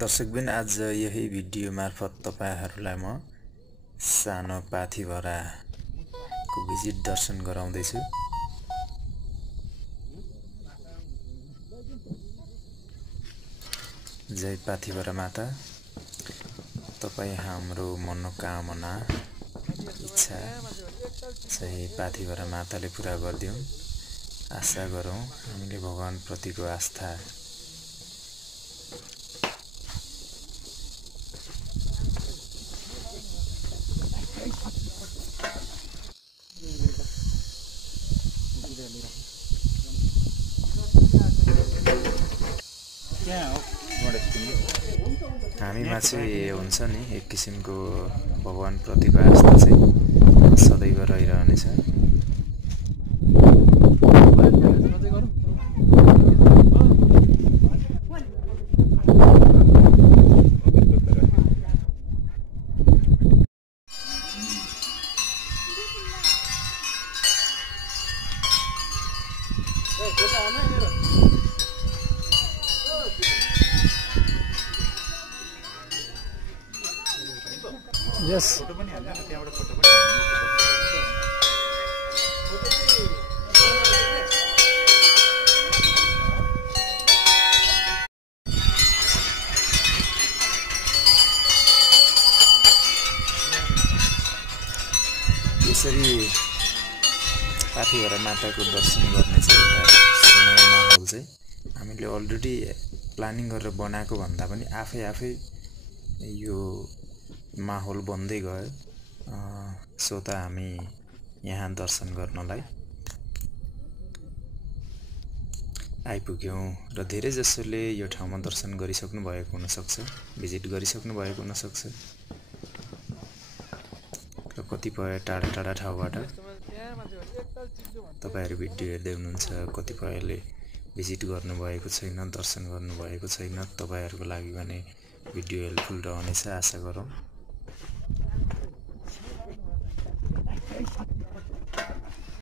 दर्शकबिन आज यही भिडियो मार्फत तपाईहरुलाई म सानो पाथिभराको भिजिट दर्शन गराउँदैछु। जय पाथिभरा माता। तपाई हाम्रो मनोकामना इच्छा चाहिँ पाथिभरा माताले पूरा गर्दिउन्। आशा गरौं हामीले भगवान प्रतिको आस्था हामीमा चाहिँ हुन्छ नि एक किसिमको भगवान प्रतिको आस्था चाहिँ सदैव रहिरहनेछ। Yes. यसरी पाथिभरा माताको दर्शन गर्ने चाहिँ एउटा समय माहौल चाहिँ हामीले अलरेडी प्लानिङ गरेर बनाएको भन्दा पनि आफै यो माहौल बन्दै गयो। सो त हामी यहाँ दर्शन गर्नलाई आइपुग्यौं र धेरै जसोले यो ठाउँमा दर्शन गरिसक्नु भएको हुन सक्छ, भिजिट गरिसक्नु भएको हुन सक्छ र कतिपय टाढा ठाउँबाट तपाईहरु भिडियो हेर्दै हुनुहुन्छ। कतिपयले भिजिट गर्नु भएको छैन, दर्शन गर्नु भएको छैन। तपाईहरुको लागि भने भिडियो हेल्पफुल रहनेछ आशा गरौं।